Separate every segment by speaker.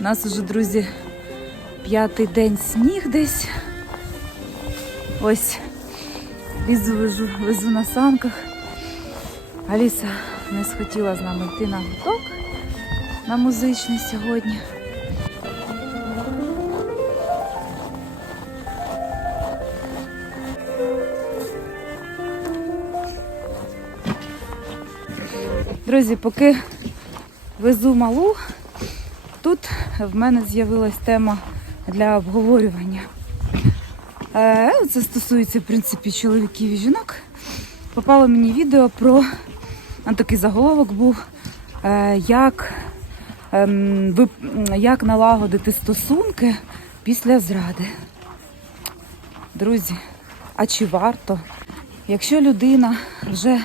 Speaker 1: У нас уже, друзі, п'ятий день сніг десь. Ось лізу везу, везу на санках. Аліса не схотіла з нами йти на гурток на музичний сьогодні. Друзі, поки везу малу, тут в мене з'явилась тема для обговорювання. Е, Це стосується, в принципі, чоловіків і жінок. Попало мені відео про такий заголовок був, е, як, ем, як налагодити стосунки після зради. Друзі, а чи варто? Якщо людина вже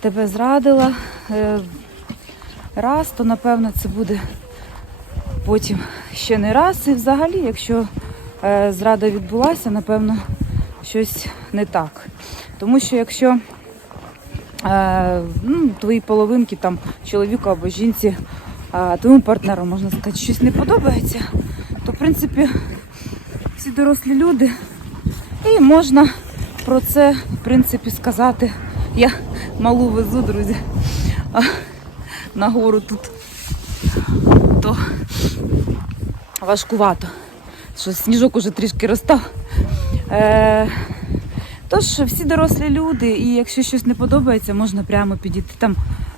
Speaker 1: тебе зрадила е, раз, то напевно це буде потім ще не раз. І взагалі, якщо е, зрада відбулася, напевно, щось не так. Тому що якщо е, ну, твої половинки, там, чоловіку або жінці, е, твоєму партнеру, можна сказати, щось не подобається, то в принципі всі дорослі люди, і можна про це, в принципі, сказати. Я малу везу, друзі, на гору тут, то важкувато. Що сніжок уже трішки розстав. Е, тож всі дорослі люди, і якщо щось не подобається, можна прямо підійти там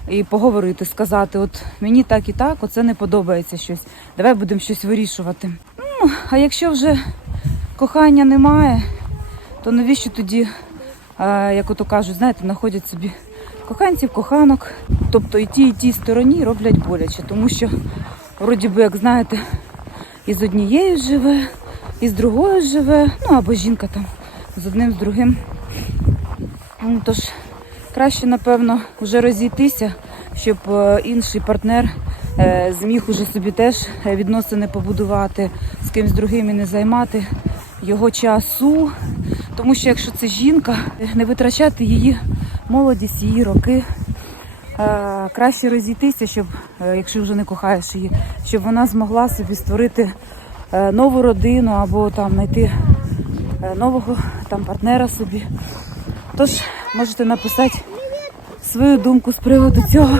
Speaker 1: і поговорити, сказати, от мені так і так, оце не подобається щось. Давай будемо щось вирішувати. Ну, а якщо вже кохання немає, то навіщо тоді, е, як ото кажуть, знаєте, знаходять собі коханців, коханок. Тобто і тій, і тій стороні роблять боляче, тому що, вроді би, як знаєте, і з однією живе, і з другою живе, ну або жінка там з одним, з другим. Ну, Тож краще, напевно, вже розійтися, щоб е, інший партнер е, зміг уже собі теж е, відносини побудувати, з кимсь другим і не займати його часу. Тому що якщо це жінка, не витрачати її молодість, її роки. Е, Краще розійтися, щоб, е, якщо вже не кохаєш її, щоб вона змогла собі створити е, нову родину або там знайти нового там партнера собі. Тож можете написати свою думку з приводу цього.